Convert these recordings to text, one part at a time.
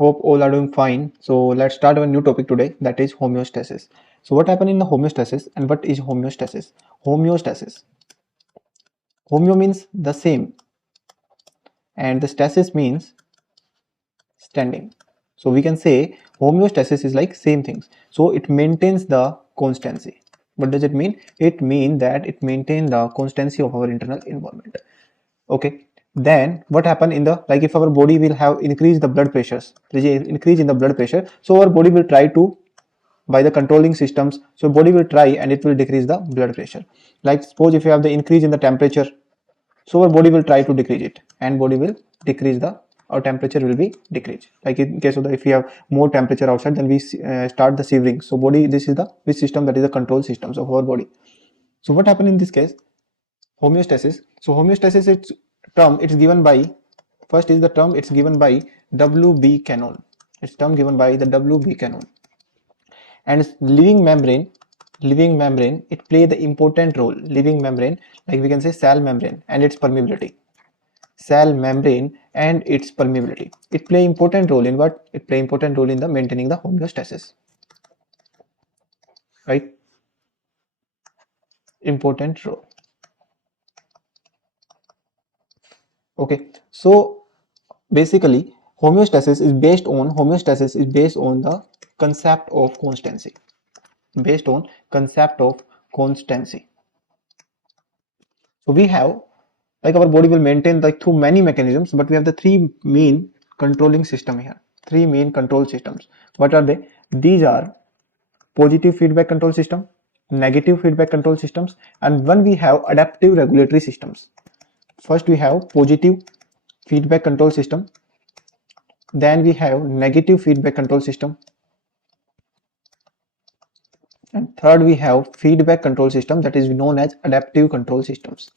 Hope all are doing fine. So let's start our new topic today, that is homeostasis. So what happened in the homeostasis and what is homeostasis? Homeostasis. Homeo means the same and the stasis means standing. So we can say homeostasis is like same things. So it maintains the constancy. What does it mean? It means that it maintains the constancy of our internal environment. Okay, then what happen in the, like if our body will have increased the blood pressures, there is increase in the blood pressure, so our body will try to, by the controlling systems, so body will try and it will decrease the blood pressure. Like suppose if you have the increase in the temperature, so our body will try to decrease it and body will decrease the, our temperature will be decreased. Like in case of the, if we have more temperature outside, then we start the shivering. So body, this is the which system, that is the control systems of our body. So what happened in this case? Homeostasis. So homeostasis, it's term, it's given by, first is the term, it's given by W.B. Cannon. It's term given by the W.B. Cannon. And living membrane, it play the important role. Living membrane, like we can say cell membrane and its permeability. Cell membrane and its permeability. It play important role in what? It play important role in the maintaining the homeostasis. Right? Important role. Okay. So basically homeostasis is based on the concept of constancy. Based on concept of constancy. So we have, like our body will maintain like through many mechanisms, but we have the three main controlling system here. Three main control systems. What are they? These are positive feedback control system, negative feedback control systems, and when we have adaptive regulatory systems. First we have positive feedback control system, then we have negative feedback control system, and third we have feedback control system, that is known as adaptive control systems.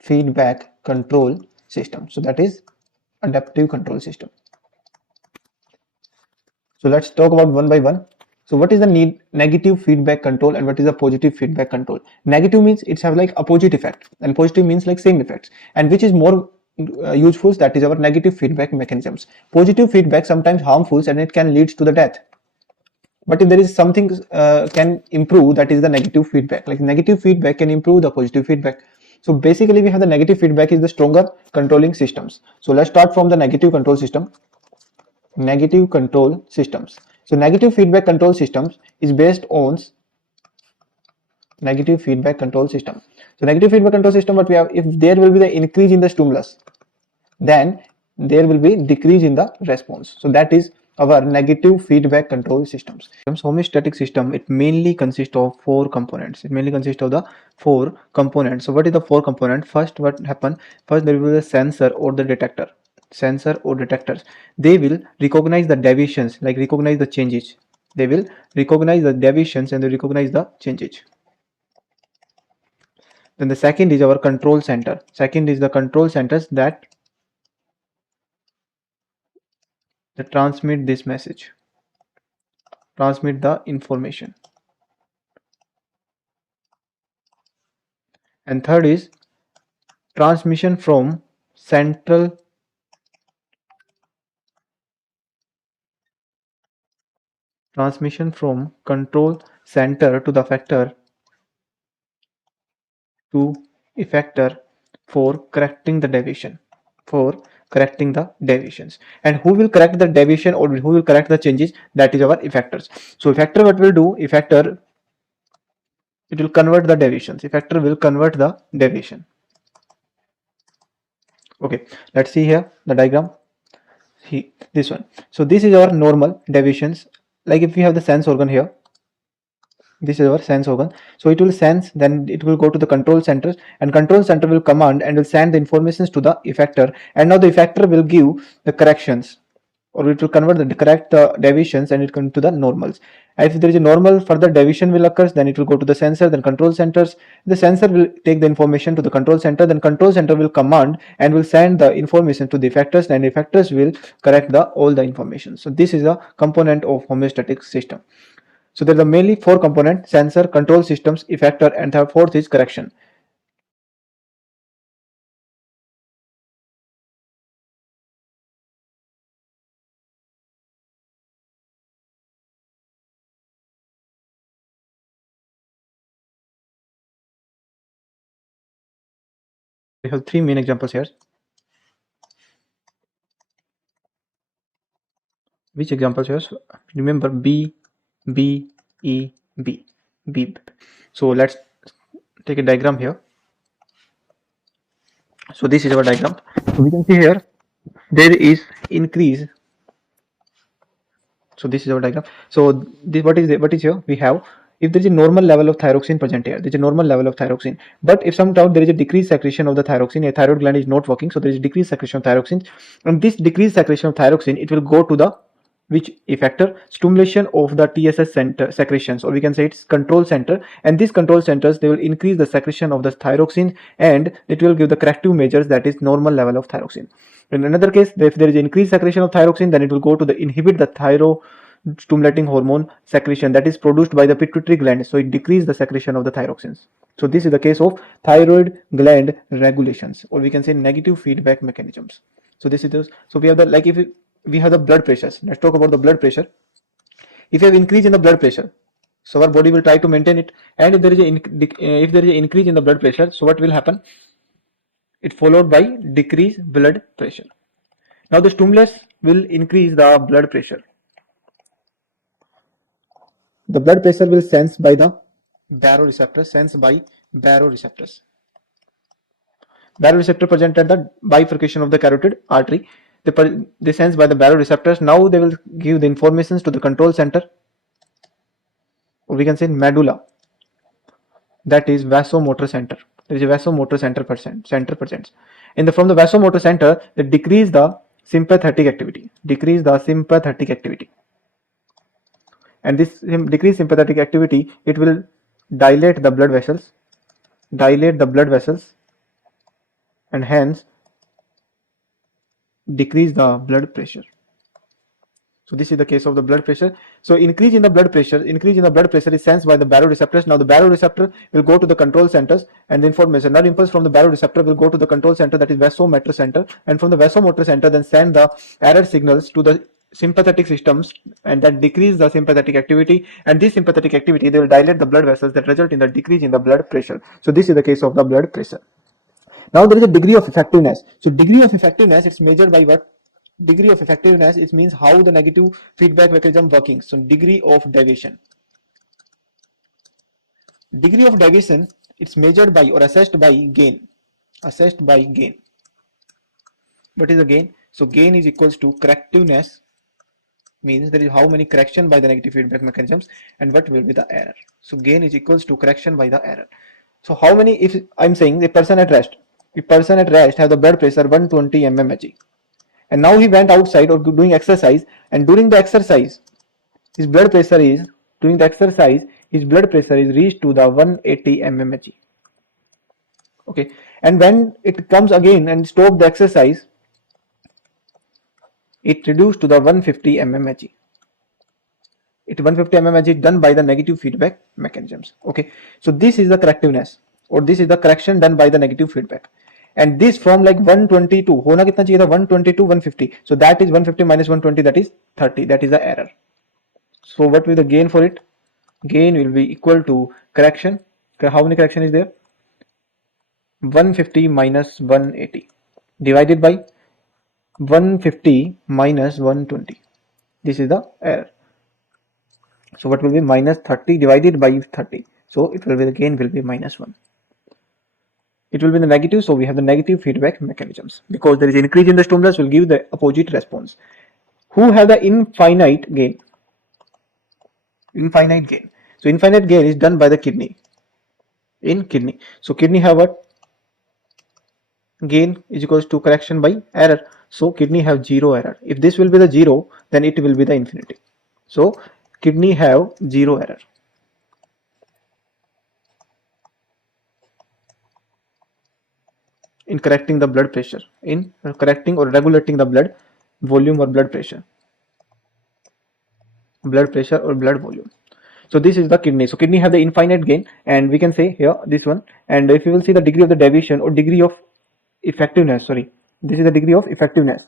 Feedback control system, so that is adaptive control system. So let's talk about one by one. So what is the negative feedback control and what is the positive feedback control? Negative means it's have like opposite effect, and positive means like same effects, and which is more useful, that is our negative feedback mechanisms. Positive feedback sometimes harmful and it can lead to the death, but if there is something can improve, that is the negative feedback. Like negative feedback can improve the positive feedback. So basically we have the negative feedback is the stronger controlling systems. So let's start from the negative control system. Negative control systems. So negative feedback control systems is based on negative feedback control system. So negative feedback control system, what we have, if there will be the increase in the stimulus, then there will be decrease in the response. So that is our negative feedback control systems. Homeostatic system, it mainly consists of four components. It mainly consists of the four components. So what is the four component? First, what happen? First, there will be the sensor or the detector. Sensor or detectors, they will recognize the deviations, like recognize the changes. They will recognize the deviations and they recognize the changes. Then the second is our control center. Second is the control centers that transmit this message, transmit the information. And third is transmission from central control center to the effector for correcting the deviation, for correcting the deviations. And who will correct the deviation or who will correct the changes? That is our effectors. So effector, what will do? Effector, it will convert the deviations. Effector will convert the deviation. Okay, let's see here the diagram. See this one. So this is our normal deviations. Like if we have the sense organ here, this is our sense organ. So it will sense, then it will go to the control centers, and control center will command and will send the informations to the effector, and now the effector will give the corrections, or it will convert the correct deviations and it come to the normals. And if there is a normal further deviation will occur, then it will go to the sensor, then control centers. The sensor will take the information to the control center, then control center will command and will send the information to the effectors, and effectors will correct the all the information. So this is a component of homeostatic system. So there are mainly four components: sensor, control systems, effector, and the fourth is correction. We have three main examples here. Which examples here? Remember B, B, E, B, B. So let's take a diagram here. So this is our diagram. So we can see here there is increase. So this is our diagram. So this what is here? We have, if there is a normal level of thyroxine present here, there is a normal level of thyroxine. But if somehow there is a decreased secretion of the thyroxine, a thyroid gland is not working, so there is decreased secretion of thyroxine, and this decreased secretion of thyroxine, it will go to the which effector? Stimulation of the TSS center secretions, or we can say it's control center, and these control centers, they will increase the secretion of the thyroxine, and it will give the corrective measures, that is normal level of thyroxine. In another case, if there is increased secretion of thyroxine, then it will go to the inhibit the thyro-stimulating hormone secretion that is produced by the pituitary gland, so it decreases the secretion of the thyroxines. So this is the case of thyroid gland regulations, or we can say negative feedback mechanisms. So this is the, so we have the, like if we have the blood pressures. Let's talk about the blood pressure. If you have increase in the blood pressure, so our body will try to maintain it, and if there is an increase in the blood pressure, so what will happen? It followed by decreased blood pressure. Now the stimulus will increase the blood pressure. The blood pressure will sense by the baroreceptors, sensed by baroreceptors. Baroreceptor present at the bifurcation of the carotid artery. They sense by the baroreceptors. Now they will give the informations to the control center, or we can say medulla, that is vasomotor center. There is a vasomotor center present. From the vasomotor center, they decrease the sympathetic activity. And this decreased sympathetic activity, it will dilate the blood vessels, and hence decrease the blood pressure. So this is the case of the blood pressure. So increase in the blood pressure is sensed by the baroreceptors. Now the baroreceptor will go to the control centers, and the information, not impulse from the baroreceptor, will go to the control center, that is vasomotor center, and from the vasomotor center then send the error signals to the sympathetic systems, and that decrease the sympathetic activity, and this sympathetic activity, they will dilate the blood vessels, that result in the decrease in the blood pressure. So this is the case of the blood pressure. Now there is a degree of effectiveness. So degree of effectiveness, it's measured by what? Degree of effectiveness, it means how the negative feedback mechanism working. So degree of deviation. Degree of deviation, it's measured by or assessed by gain. What is the gain? So gain is equals to correctiveness, means there is how many correction by the negative feedback mechanisms, and what will be the error. So gain is equals to correction by the error. So how many, if I'm saying the person at rest, have the blood pressure 120 mmHg, and now he went outside or doing exercise, and during the exercise his blood pressure is reached to the 180 mmHg. Okay, and when it comes again and stop the exercise, it reduced to the 150 mmHg. 150 mmHg is done by the negative feedback mechanisms. Okay, so this is the correctiveness, or this is the correction done by the negative feedback. And this from like 122 होना कितना चाहिए था, 120 to 150. So that is 150 minus 120, that is 30. That is the error. So what will the gain for it? Gain will be equal to correction. How many correction is there? 150 minus 180 divided by 150 minus 120. This is the error. So what will be minus 30 divided by 30? So it will be, the gain will be minus 1. It will be the negative, so we have the negative feedback mechanisms. Because there is increase in the stimulus, will give the opposite response. Who have the infinite gain? So infinite gain is done by the kidney. So kidney have what? Gain is equals to correction by error. So kidney have 0 error. If this will be the 0, then it will be the infinity. So kidney have 0 error. In correcting the blood pressure, in correcting or regulating the blood volume or blood pressure or blood volume. So this is the kidney. So kidney have the infinite gain, and we can say here this one. And if you will see the degree of the deviation or degree of effectiveness, this is the degree of effectiveness.